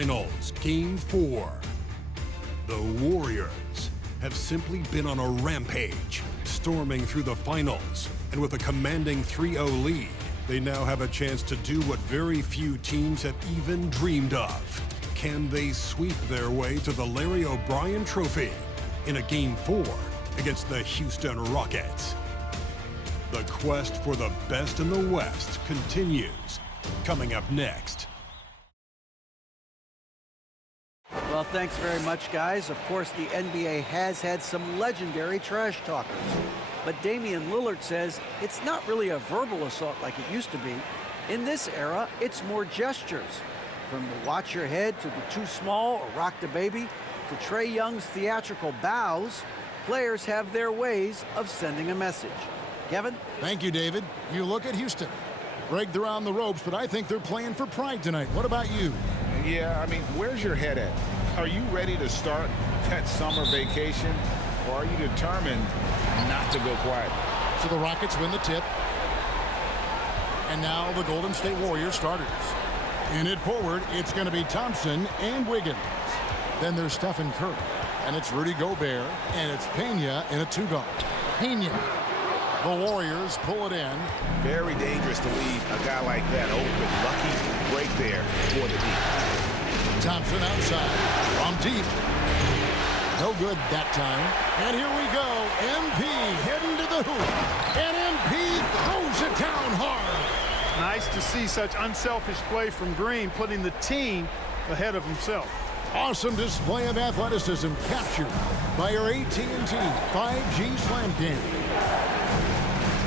Finals, Game 4. The Warriors have simply been on a rampage, storming through the finals, and with a commanding 3-0 lead, they now have a chance to do what very few teams have even dreamed of. Can they sweep their way to the Larry O'Brien Trophy in a Game 4 against the Houston Rockets? The quest for the best in the West continues. Coming up next. Well, thanks very much, guys. Of course, the NBA has had some legendary trash talkers. But Damian Lillard says it's not really a verbal assault like it used to be. In this era, it's more gestures. From the watch your head to the too small or rock the baby to Trae Young's theatrical bows, players have their ways of sending a message. Kevin? Thank you, David. You look at Houston. Greg, they're on the ropes, but I think they're playing for pride tonight. What about you? Yeah, I mean, where's your head at? Are you ready to start that summer vacation, or are you determined not to go quiet? So the Rockets win the tip. And now the Golden State Warriors starters. In it forward, it's going to be Thompson and Wiggins. Then there's Stephen Curry. And it's Rudy Gobert. And it's Pena in a two-guard. Pena. The Warriors pull it in. Very dangerous to leave a guy like that open. Lucky break there for the deep. Thompson outside. From deep. No good that time. And here we go. MP heading to the hoop. And MP throws it down hard. Nice to see such unselfish play from Green, putting the team ahead of himself. Awesome display of athleticism captured by your AT&T 5G Slam Cam.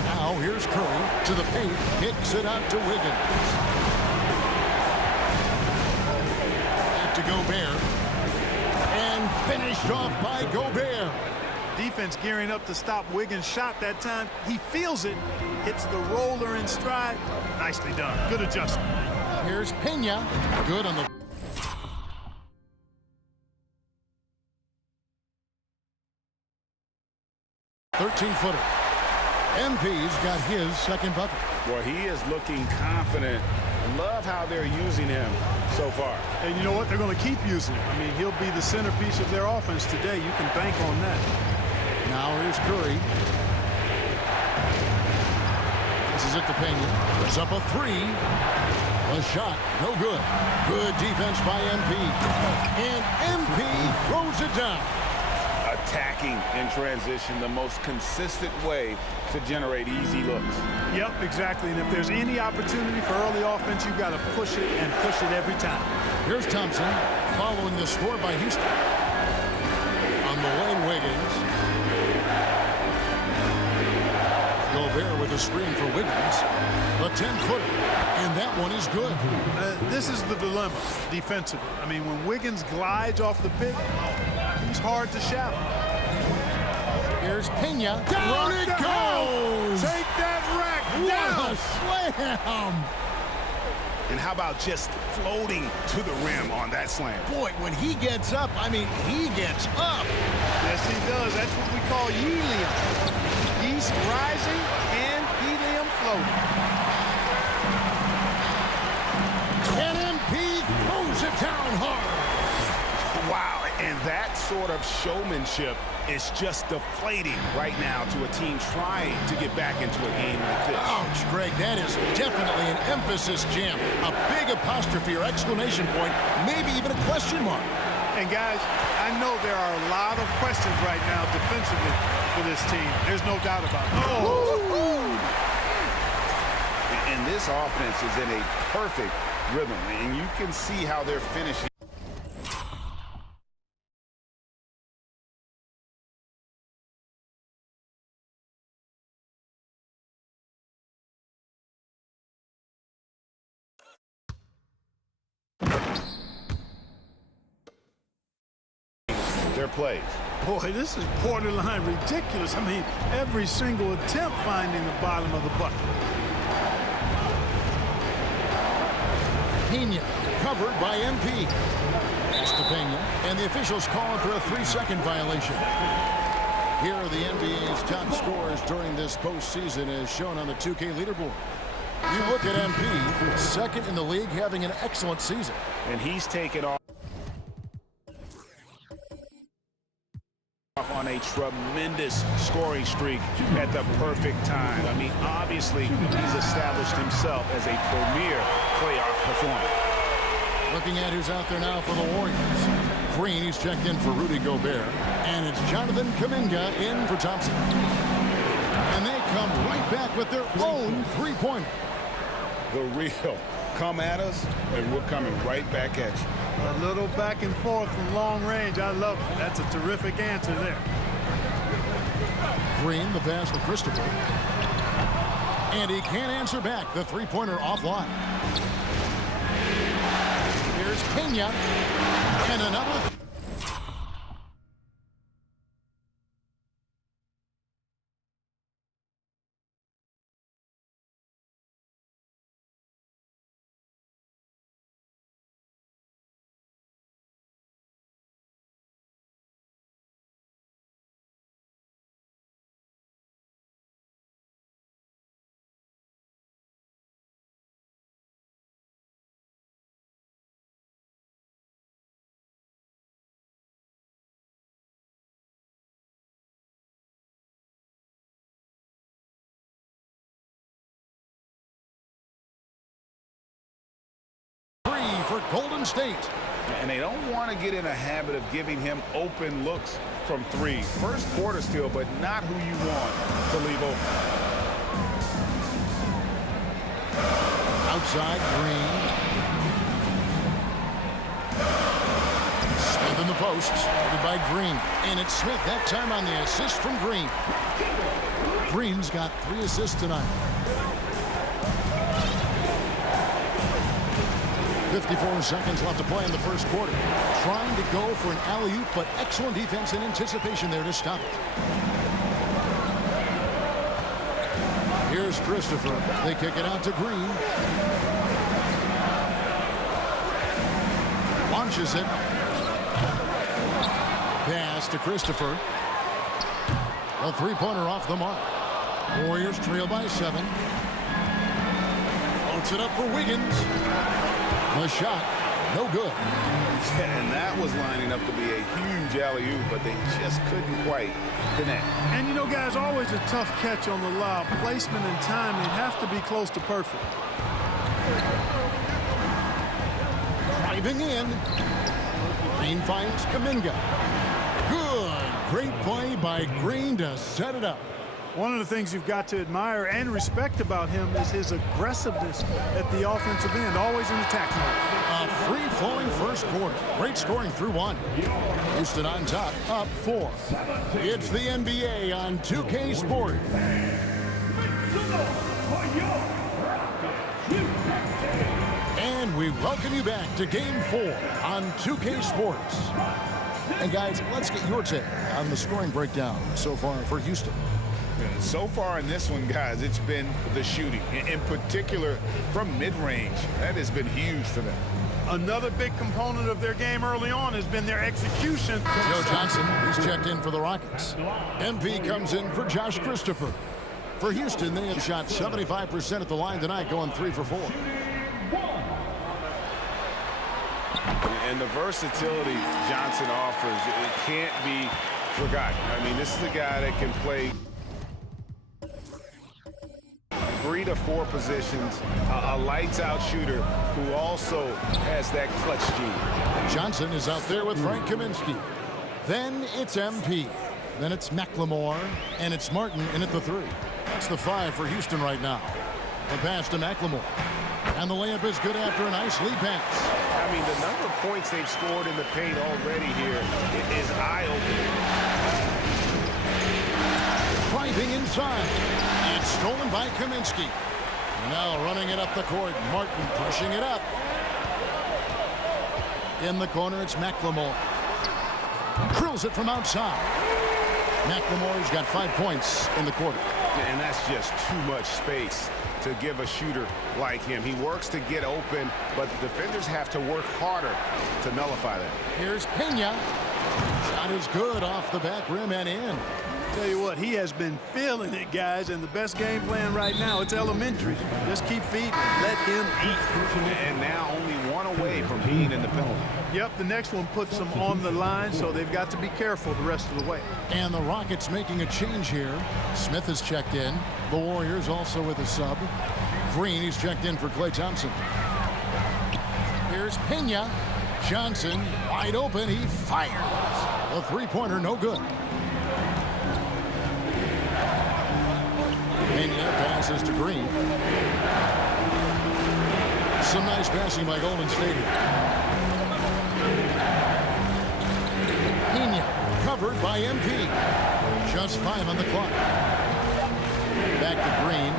Now here's Curry to the paint, kicks it out to Wiggins. Back to Gobert. And finished off by Gobert. Defense gearing up to stop Wiggins' shot that time. He feels it, hits the roller in stride. Nicely done. Good adjustment. Here's Pena. Good on the 13-footer. MP's got his second bucket. Well, he is looking confident. Love how they're using him so far. And you know what? They're going to keep using him. I mean, he'll be the centerpiece of their offense today. You can bank on that. Now here's Curry. This is it to Pena. Puts up a three. A shot. No good. Good defense by MP. And MP throws it down. Attacking in transition, the most consistent way to generate easy looks. Yep, exactly. And if there's any opportunity for early offense, you've got to push it and push it every time. Here's Thompson following the score by Houston. On the lane, Wiggins. Gobert with a screen for Wiggins. The 10-footer. And that one is good. This is the dilemma defensively. I mean, when Wiggins glides off the pick, he's hard to shadow. Here's Pena. Down it goes! Take that rack What down! a slam! And how about just floating to the rim on that slam? Boy, when he gets up, I mean, he gets up. Yes, he does. That's what we call helium. Yeast rising and helium floating. And MP throws it down hard. Wow, and that sort of showmanship is just deflating right now to a team trying to get back into a game like this. Ouch, Greg, that is definitely an emphasis jam. A big apostrophe or exclamation point, maybe even a question mark. And guys, I know there are a lot of questions right now defensively for this team. There's no doubt about it. Oh! And this offense is in a perfect rhythm, and you can see how they're finishing. Their plays. Boy, this is borderline ridiculous. I mean, every single attempt finding the bottom of the bucket. Pena covered by MP. Pass to Pena, and the officials calling for a 3-second violation. Here are the NBA's top scorers during this postseason as shown on the 2K leaderboard. You look at MP, second in the league, having an excellent season. And he's taken off. On a tremendous scoring streak at the perfect time. I mean, obviously, he's established himself as a premier playoff performer. Looking at who's out there now for the Warriors. Green, he's checked in for Rudy Gobert. And it's Jonathan Kuminga in for Thompson. And they come right back with their own three-pointer. The real come at us, and we're coming right back at you. A little back and forth from long range. I love it. That's a terrific answer there. Green, the pass to Christopher. And he can't answer back. The three-pointer offline. Here's Pena. And another. For Golden State. And they don't want to get in a habit of giving him open looks from three. First quarter still, but not who you want to leave open. Outside, Green. Smith in the post. Started by Green. And it's Smith that time on the assist from Green. Green's got 3 assists tonight. 54 seconds left to play in the first quarter. Trying to go for an alley-oop, but excellent defense and anticipation there to stop it. Here's Christopher. They kick it out to Green. Launches it. Pass to Christopher. A three-pointer off the mark. Warriors trail by 7. Floats it up for Wiggins. The shot, no good. Yeah, and that was lining up to be a huge alley-oop, but they just couldn't quite connect. And you know, guys, always a tough catch on the lob. Placement and timing have to be close to perfect. Driving in. Green finds Kuminga. Good. Great play by Green to set it up. One of the things you've got to admire and respect about him is his aggressiveness at the offensive end, always in attack mode. A free-flowing first quarter. Great scoring through 1. Houston on top, up 4. It's the NBA on 2K Sports. And we welcome you back to Game 4 on 2K Sports. And guys, let's get your take on the scoring breakdown so far for Houston. So far in this one, guys, it's been the shooting, in particular from mid-range. That has been huge for them. Another big component of their game early on has been their execution. Joe Johnson, he's checked in for the Rockets. MP comes in for Josh Christopher. For Houston, they have shot 75% at the line tonight, going 3 for 4. And the versatility Johnson offers, it can't be forgotten. I mean, this is a guy that can play 3 to 4 positions, a lights-out shooter who also has that clutch gene. Johnson is out there with Frank Kaminsky. Then it's MP. Then it's McLemore. And it's Martin in at the 3. That's the 5 for Houston right now. The pass to McLemore. And the layup is good after a nice lead pass. I mean, the number of points they've scored in the paint already here is eye-opening. Driving inside. It's stolen by Kaminsky. Now running it up the court. Martin pushing it up. In the corner, it's McLemore. Drills it from outside. McLemore's got 5 points in the quarter. And that's just too much space to give a shooter like him. He works to get open, but the defenders have to work harder to nullify that. Here's Pena. Shot is good off the back rim and in. Tell you what, he has been feeling it, guys, and the best game plan right now, it's elementary. Just keep feeding. Let him eat. And now only one away from being in the penalty. Yep, the next one puts them on the line, so they've got to be careful the rest of the way. And the Rockets making a change here. Smith has checked in. The Warriors also with a sub. Green, he's checked in for Klay Thompson. Here's Pena. Johnson, wide open, he fires. The three-pointer, no good. Pena passes to Green. Some nice passing by Golden State here. Pena covered by MP. Just 5 on the clock. Back to Green.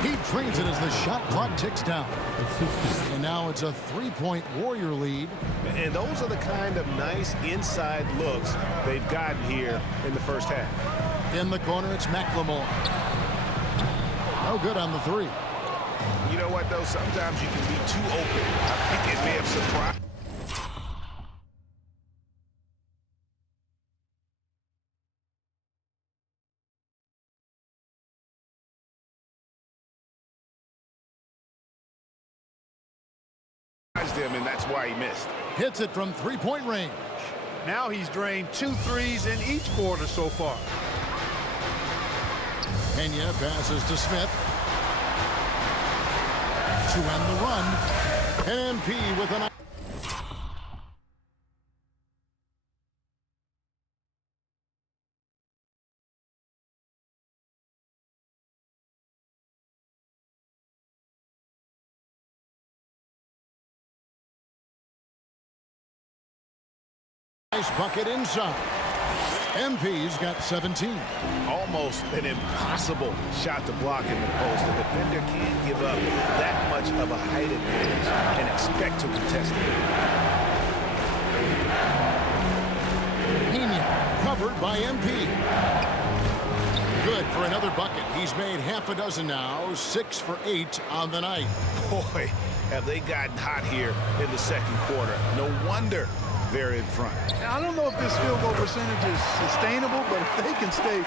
He drains it as the shot clock ticks down. And now it's a 3-point Warrior lead. And those are the kind of nice inside looks they've gotten here in the first half. In the corner, it's McLemore. No good on the three. You know what, though? Sometimes you can be too open. I think it may have surprised. Him, and that's why he missed. Hits it from 3-point range. Now he's drained 2 threes in each quarter so far. Pena passes to Smith. To end the run. MP with an... Nice bucket inside. MP's got 17. Almost an impossible shot to block in the post. The defender can't give up that much of a height advantage and expect to contest it. Pena covered by MP. Good for another bucket. He's made half a dozen now. 6 for 8 on the night. Boy, have they gotten hot here in the second quarter. No wonder they're in front. I don't know if this field goal percentage is sustainable, but if they can stay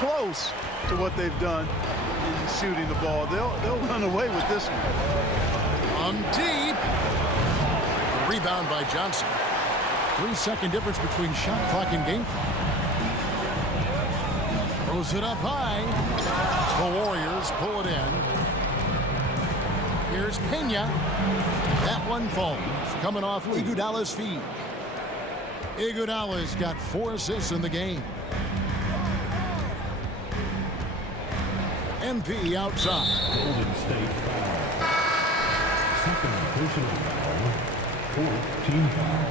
close to what they've done in shooting the ball, they'll run away with this one. Deep. Rebound by Johnson. 3-second difference between shot clock and game clock. Throws it up high. The Warriors pull it in. Here's Pena. That one falls. Coming off Iguodala's feed. Iguodala's got 4 assists in the game. MP outside. Golden State foul. Second personal foul. 4th team foul.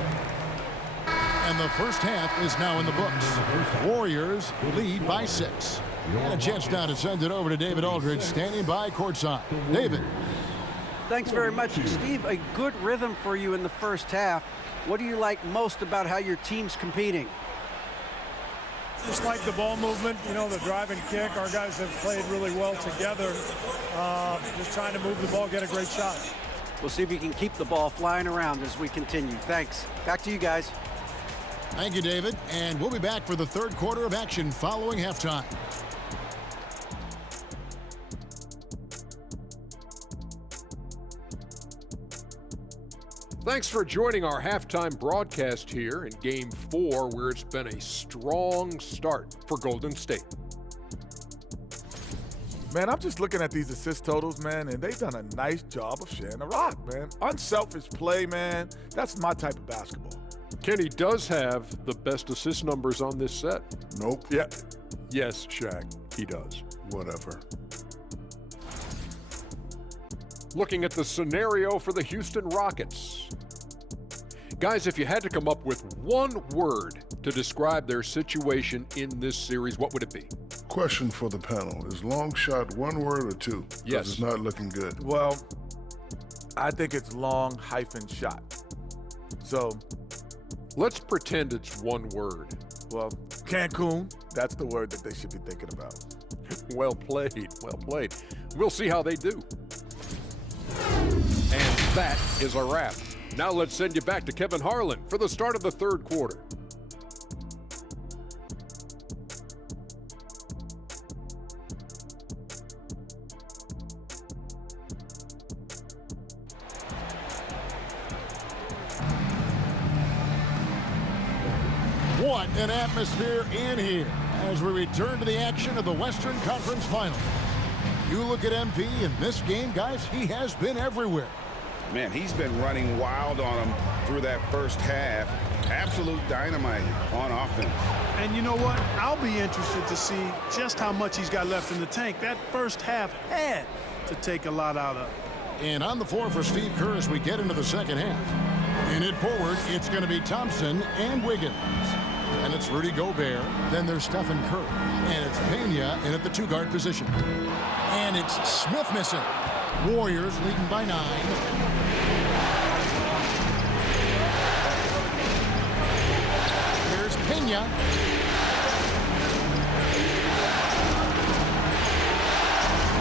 And the first half is now in the books. Warriors lead by 6. And a chance now to send it over to David Aldridge, standing by courtside. David. Thanks very much, Steve. A good rhythm for you in the first half. What do you like most about how your team's competing? Just like the ball movement, you know, the drive and kick. Our guys have played really well together. Just trying to move the ball, get a great shot. We'll see if you can keep the ball flying around as we continue. Thanks. Back to you guys. Thank you, David. And we'll be back for the third quarter of action following halftime. Thanks for joining our halftime broadcast here in Game 4, where it's been a strong start for Golden State. Man, I'm just looking at these assist totals, man, and they've done a nice job of sharing the rock, man. Unselfish play, man. That's my type of basketball. Kenny does have the best assist numbers on this set. Nope. Yeah. Yes, Shaq, he does. Whatever. Looking at the scenario for the Houston Rockets. Guys, if you had to come up with one word to describe their situation in this series, what would it be? Question for the panel. Is long shot one word or two? Yes. It's not looking good. Well, I think it's long hyphen shot. So, Let's pretend it's one word. well, Cancun, that's the word that they should be thinking about. Well played, well played. We'll see how they do. And that is a wrap. Now let's send you back to Kevin Harlan for the start of the third quarter. What an atmosphere in here as we return to the action of the Western Conference Finals. You look at MP in this game, guys, he has been everywhere. Man, he's been running wild on him through that first half. Absolute dynamite on offense. And you know what? I'll be interested to see just how much he's got left in the tank. That first half had to take a lot out of. And on the floor for Steve Kerr as we get into the second half. In it forward, it's going to be Thompson and Wiggins. And it's Rudy Gobert. Then there's Stephen Curry. And it's Pena in at the two-guard position. And it's Smith missing. Warriors leading by 9. Here's Pena.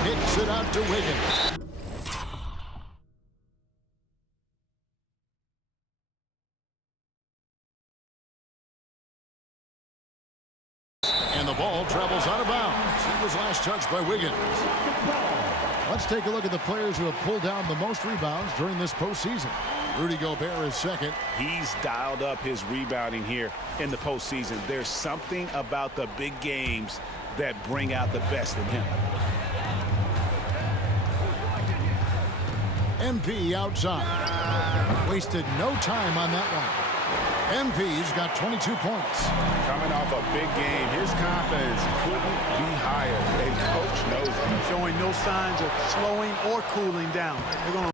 Kicks it out to Wiggins. And the ball travels out of bounds. He was last touched by Wiggins. Let's take a look at the players who have pulled down the most rebounds during this postseason. Rudy Gobert is second. He's dialed up his rebounding here in the postseason. There's something about the big games that bring out the best in him. MP outside. Wasted no time on that one. MP's got 22 points. Coming off a big game, his confidence couldn't be higher. And coach knows it. Showing no signs of slowing or cooling down. They're going to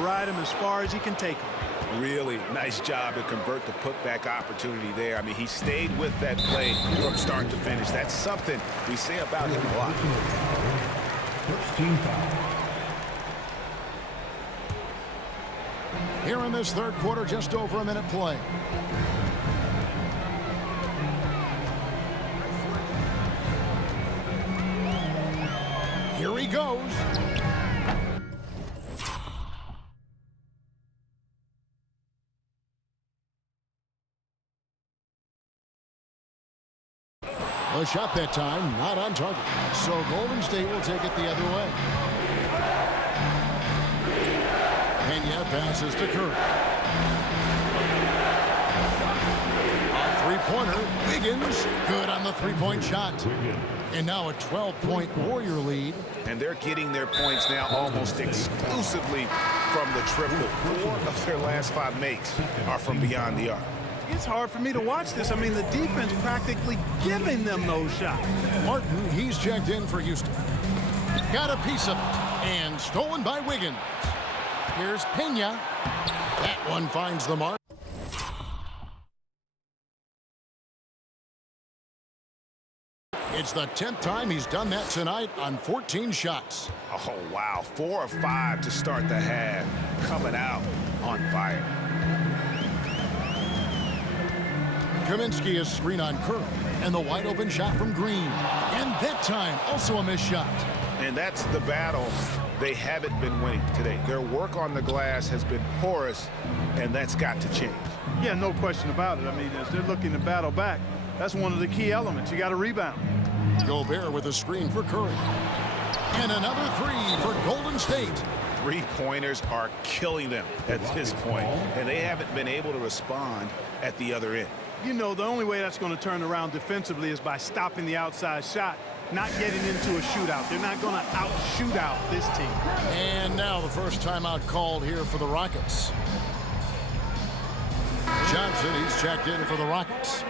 ride him as far as he can take him. Really nice job to convert the putback opportunity there. I mean, he stayed with that play from start to finish. That's something we say about him a lot. First team foul. Here in this third quarter, just over a minute play. Here he goes. A shot that time, not on target. So Golden State will take it the other way. Pena passes to Curry. A three-pointer. Wiggins, good on the three-point shot. And now a 12-point Warrior lead. And they're getting their points now almost exclusively from the triple. 4 of their last 5 makes are from beyond the arc. It's hard for me to watch this. I mean, the defense practically giving them those shots. Martin, he's checked in for Houston. Got a piece of it. And stolen by Wiggins. Here's Pena. That one finds the mark. It's the 10th time he's done that tonight on 14 shots. Oh, wow. 4 of 5 to start the half. Coming out on fire. Kaminsky is screen on Curry, and the wide open shot from Green. And that time, also a missed shot. And that's the battle they haven't been winning today. Their work on the glass has been porous, and that's got to change. Yeah, no question about it. I mean, as they're looking to battle back, that's one of the key elements. You got to rebound. Gobert with a screen for Curry. And another three for Golden State. Three-pointers are killing them at this point, and they haven't been able to respond at the other end. You know, the only way that's going to turn around defensively is by stopping the outside shot, not getting into a shootout. They're not going to out-shoot out this team. And now the first timeout called here for the Rockets. Johnson, he's checked in for the Rockets.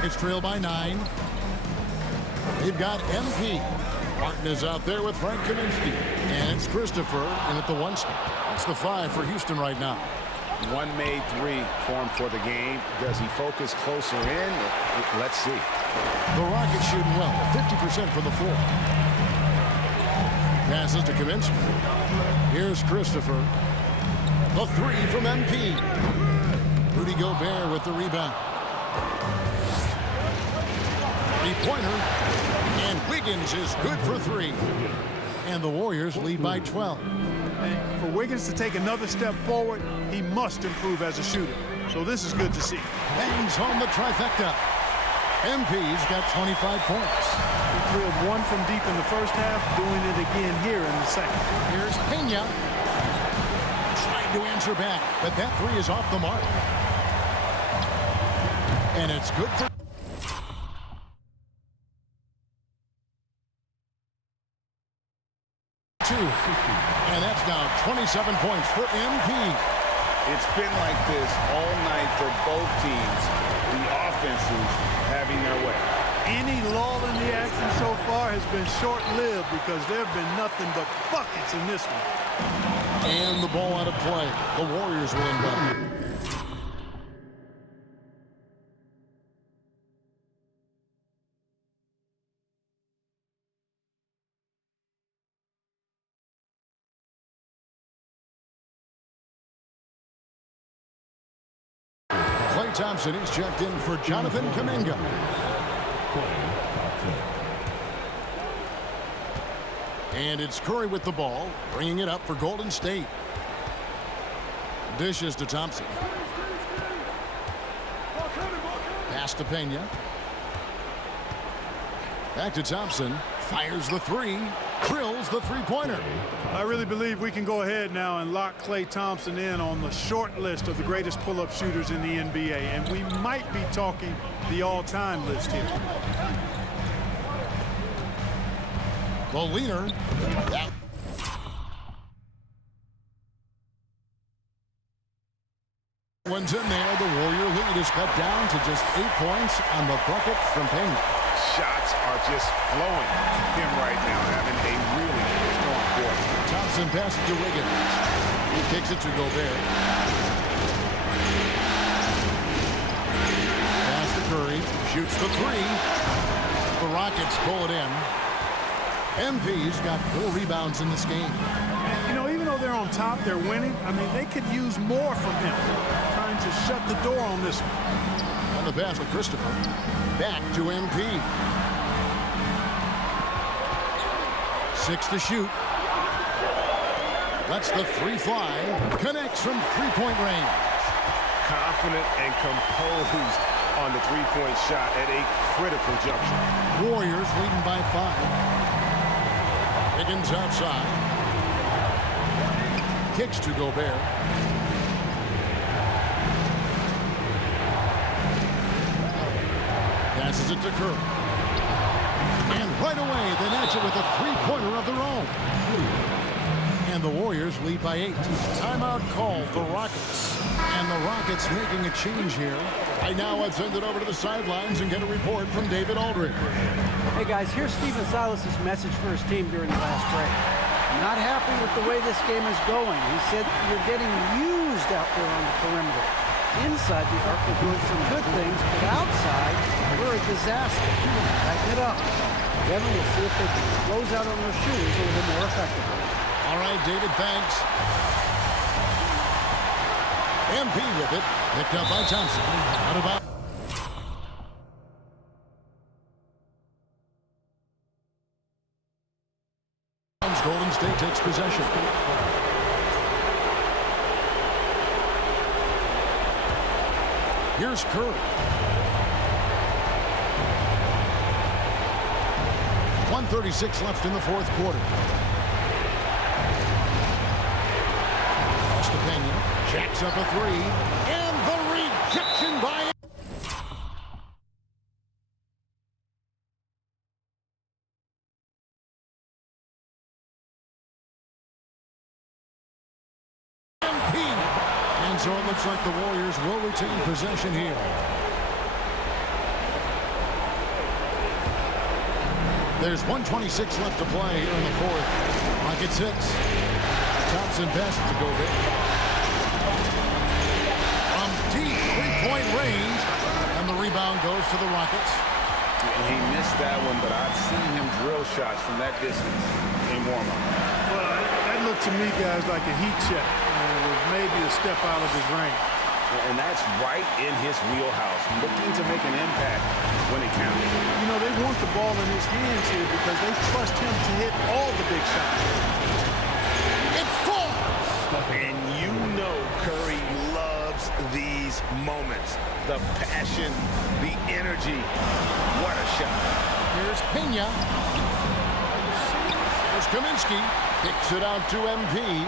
Rockets trail by 9. They've got MP. Martin is out there with Frank Kaminsky. And it's Christopher in at the 1 spot. That's the 5 for Houston right now. One made 3 for him for the game. Does he focus closer in? Let's see. The Rockets shooting well, 50% from the floor. Passes to Kaminsky. Here's Christopher. The 3 from MP. Rudy Gobert with the rebound. 3-pointer. And Wiggins is good for 3. And the Warriors lead by 12. And for Wiggins to take another step forward, he must improve as a shooter. So this is good to see. Bangs home the trifecta. MP's got 25 points. He drilled 1 from deep in the first half, doing it again here in the second. Here's Pena. Trying to answer back, but that 3 is off the mark. And it's good for... And that's now 27 points for MP. It's been like this all night for both teams. The offenses having their way. Any lull in the action so far has been short-lived because there have been nothing but buckets in this one. And the ball out of play. The Warriors will inbound. Klay Thompson, he's checked in for Jonathan Kuminga. And it's Curry with the ball, bringing it up for Golden State. Dishes to Thompson. Pass to Pena. Back to Thompson. Fires the 3. Drills the 3-pointer. I really believe we can go ahead now and lock Klay Thompson in on the short list of the greatest pull-up shooters in the NBA. And we might be talking the all-time list here. The leaner. One's in there. The Warrior lead is cut down to just 8 points on the bucket from Pena. Shots are just flowing from him right now, having a really strong quarter. Thompson passes to Wiggins. He kicks it to Gobert. Pass to Curry. Shoots the 3. The Rockets pull it in. MP's got 4 rebounds in this game. You know, even though they're on top, they're winning. I mean, they could use more from him. Trying to shut the door on this one. On the pass with Christopher. Back to MP. 6 to shoot. Lets the 3 fly. Connects from 3-point range. Confident and composed on the 3-point shot at a critical juncture. Warriors leading by 5. Wiggins outside. Kicks to Gobert. Passes it to Curry. And right away, they match it with a 3-pointer of their own. And the Warriors lead by 8. Timeout called the Rockets. And the Rockets making a change here. Right now, I'd send it over to the sidelines and get a report from David Aldridge. Hey guys, here's Stephen Silas' message for his team during the last break. Not happy with the way this game is going. He said you're getting used out there on the perimeter. Inside, the Arc are doing some good things, but outside, we're a disaster. Tighten it up. Devin will see if they can close out on their shooters a little more effectively. All right, David, thanks. MP with it. Picked up by Thompson. Out of bounds. Golden State takes possession. Here's Curry. 1:36 left in the 4th quarter. Pass to Pena. Jacks up a 3. And the rejection by... And so it looks like the Warriors will retain possession here. There's 1:26 left to play here in the fourth. Rockets 6. Thompson passes to Gobert. From deep three-point range. And the rebound goes to the Rockets. And he missed that one, but I've seen him drill shots from that distance in warm-up. Well, that looked to me, guys, like a heat check. With maybe a step out of his range. And that's right in his wheelhouse, looking to make an impact when it counts. You know, they want the ball in his hands here because they trust him to hit all the big shots. It's full! And you know Curry loves these moments. The passion, the energy. What a shot. Here's Pena. There's Kaminsky. Kicks it out to MP.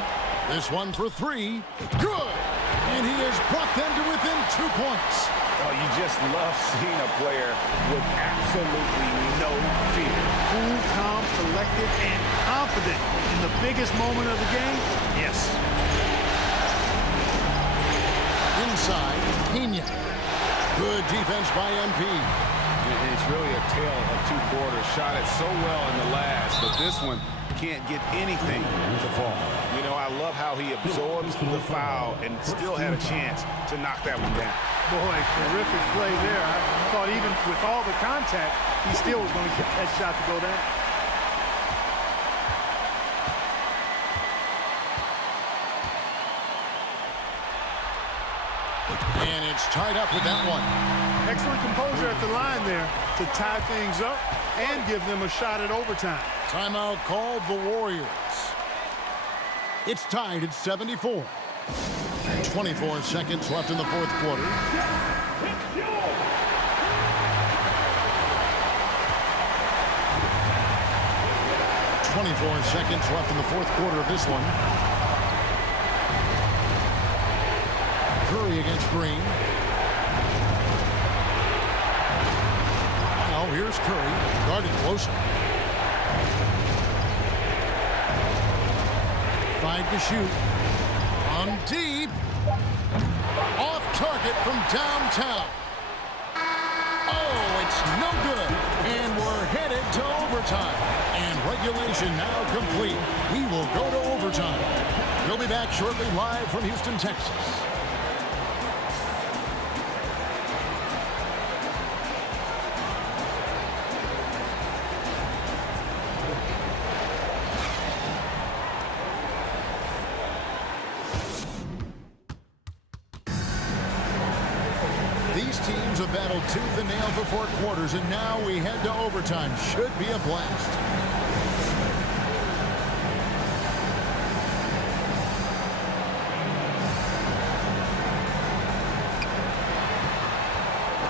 This one for 3. Good! And he has brought them to within 2 points. Oh, you just love seeing a player with absolutely no fear. Cool, calm, collected, and confident in the biggest moment of the game? Yes. Inside, Pena. Good defense by MP. It's really a tale of 2 quarters. Shot it so well in the last, but this one can't get anything to fall. You know, I love how he absorbs the foul and still had a chance to knock that one down. Boy, terrific play there. I thought even with all the contact, he still was going to get that shot to go down. And it's tied up with that one. Excellent composure at the line there to tie things up and give them a shot at overtime. Timeout called the Warriors. It's tied at 74. 24 seconds left in the fourth quarter. Seconds left in the fourth quarter of this one. Curry against Green. Now here's Curry, guarded closer. 5 to shoot. On deep. Off target from downtown. Oh, it's no good. And we're headed to overtime. And regulation now complete. We will go to overtime. We'll be back shortly live from Houston, Texas. These teams have battled tooth and nail for 4 quarters, and now we head to overtime. Should be a blast.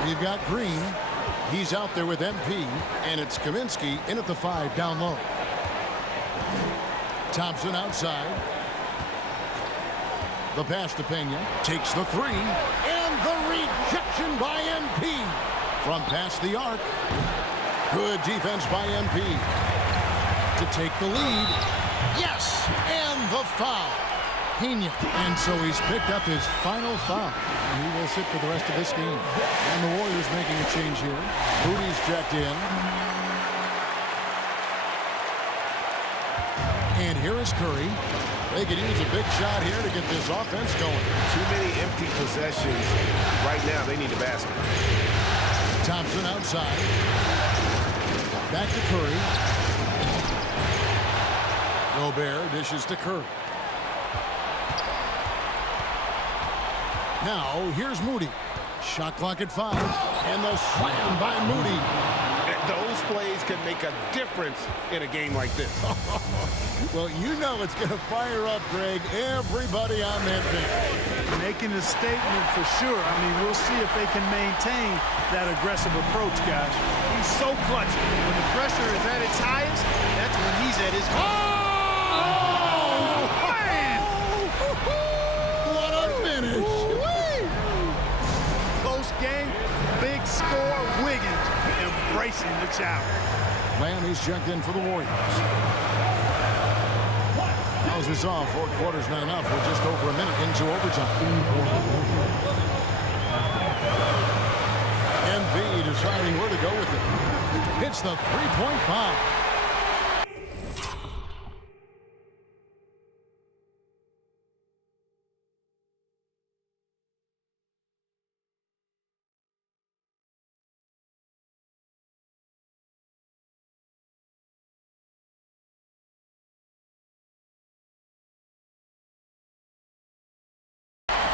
We've got Green. He's out there with MP, and it's Kaminsky in at the 5 down low. Thompson outside. The pass to Pena. Takes the 3. And the rejection by MP. From past the arc. Good defense by MP. To take the lead. Yes! And the foul. Pena. And so he's picked up his final foul. He will sit for the rest of this game. And the Warriors making a change here. Moody's checked in. And here is Curry. They could use a big shot here to get this offense going. Too many empty possessions. Right now, they need a basket. Thompson outside. Back to Curry. Gobert dishes to Curry. Now, here's Moody. Shot clock at 5. And the slam by Moody. Those plays can make a difference in a game like this. Well, you know it's going to fire up, Greg, everybody on that bench. Making a statement for sure. I mean, we'll see if they can maintain that aggressive approach, guys. He's so clutch. When the pressure is at its highest, that's when he's at his Oh! Man! What a finish! Close game, big score, Wiggins embracing the challenge. Lamb is checked in for the Warriors. As we saw, 4 quarters not enough. We're just over a minute into overtime. MV deciding where to go with it. hits the three-point bomb.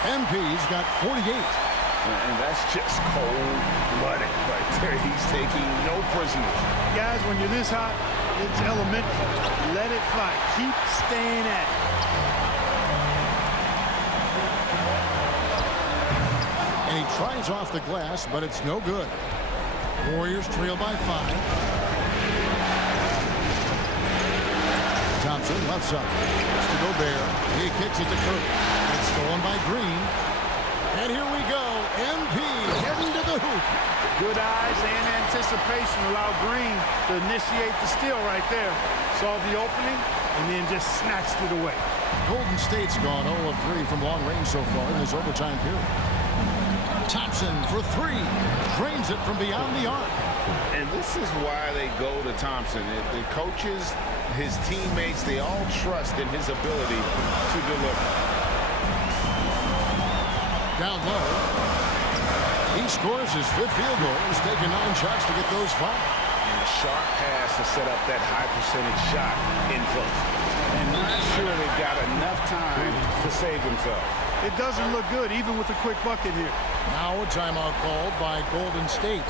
MP's got 48. And that's just cold-blooded right there. He's taking no prisoners. Guys, when you're this hot, it's elementary. Let it fly. Keep staying at it. And he tries off the glass, but it's no good. Warriors trail by 5. Thompson, left side. It's to Gobert. He kicks it to Curry. It's stolen by Green. And here we go. MP heading to the hoop. Good eyes and anticipation allow Green to initiate the steal right there. Saw the opening and then just snatched it away. Golden State's gone 0 of 3 from long range so far in this overtime period. Thompson for 3. Drains it from beyond the arc. And this is why they go to Thompson. The coaches, his teammates, they all trust in his ability to deliver. Down low. He scores his 5th field goal. He's taken 9 shots to get those 5. And a sharp pass to set up that high percentage shot in close. And not sure they've got enough time to save themselves. It doesn't look good, even with a quick bucket here. Now a timeout called by Golden State.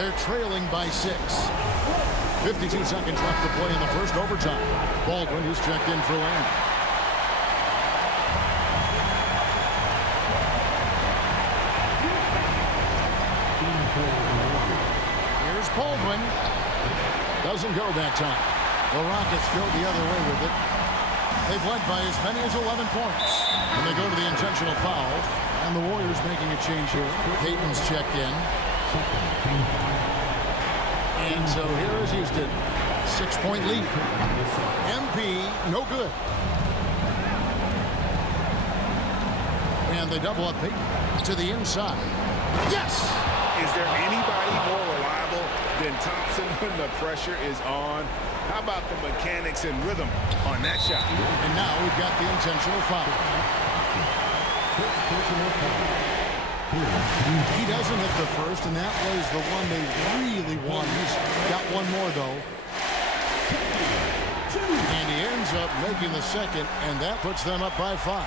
They're trailing by 6. 52 seconds left to play in the first overtime. Baldwin, who's checked in for landing. Here's Baldwin. Doesn't go that time. The Rockets go the other way with it. They've led by as many as 11 points. And they go to the intentional foul. And the Warriors making a change here. Payton's checked in. And so here is Houston. 6-point lead. MP, no good. And they double up Payton to the inside. Yes! Is there anybody more reliable than Thompson when the pressure is on? How about the mechanics and rhythm on that shot? And now we've got the intentional foul. He doesn't hit the first, and that was the one they really won. He's got one more, though. And he ends up making the second, and that puts them up by 5.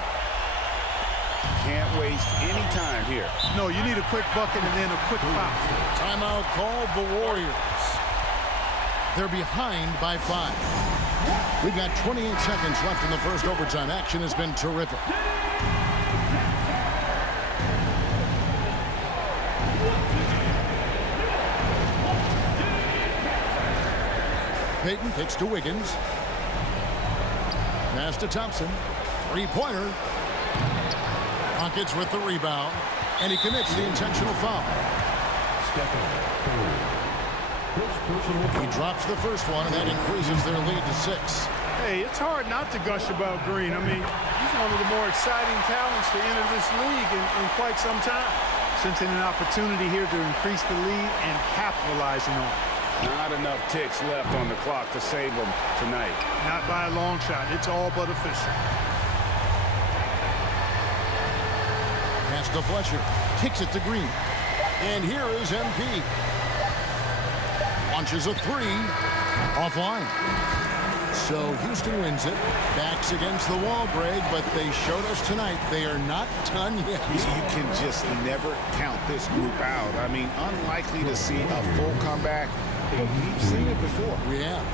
Can't waste any time here. No, you need a quick bucket and then a quick foul. Timeout called the Warriors. They're behind by 5. We've got 28 seconds left in the first overtime. Action has been terrific. Payton kicks to Wiggins. Pass to Thompson. 3-pointer. Rockets with the rebound. And he commits the intentional foul. He drops the first one, and that increases their lead to 6. Hey, it's hard not to gush about Green. I mean, he's one of the more exciting talents to enter this league in quite some time. Sensing an opportunity here to increase the lead and capitalizing on it. Not enough ticks left on the clock to save them tonight. Not by a long shot. It's all but official. Pass to Fletcher. Kicks it to Green. And here is MP. Launches a 3. Offline. So Houston wins it. Backs against the wall, Greg, but they showed us tonight they are not done yet. You can just never count this group out. I mean, unlikely to see a full comeback, but we've seen it before. We have.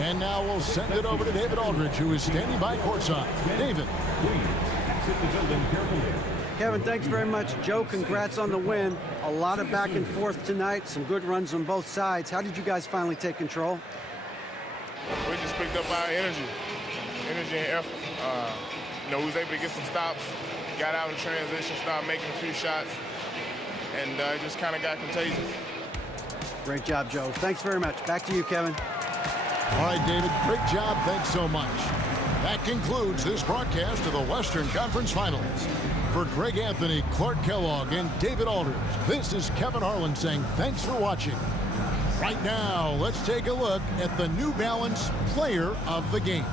And now we'll send it over to David Aldridge, who is standing by courtside. David. Kevin, thanks very much. Joe, congrats on the win. A lot of back and forth tonight. Some good runs on both sides. How did you guys finally take control? We just picked up our energy and effort. We was able to get some stops, got out in transition, started making a few shots, and it just kind of got contagious. Great job, Joe. Thanks very much. Back to you, Kevin. All right, David, great job. Thanks so much. That concludes this broadcast of the Western Conference Finals. For Greg Anthony, Clark Kellogg, and David Aldridge, this is Kevin Harlan saying thanks for watching. Right now, let's take a look at the New Balance Player of the Game.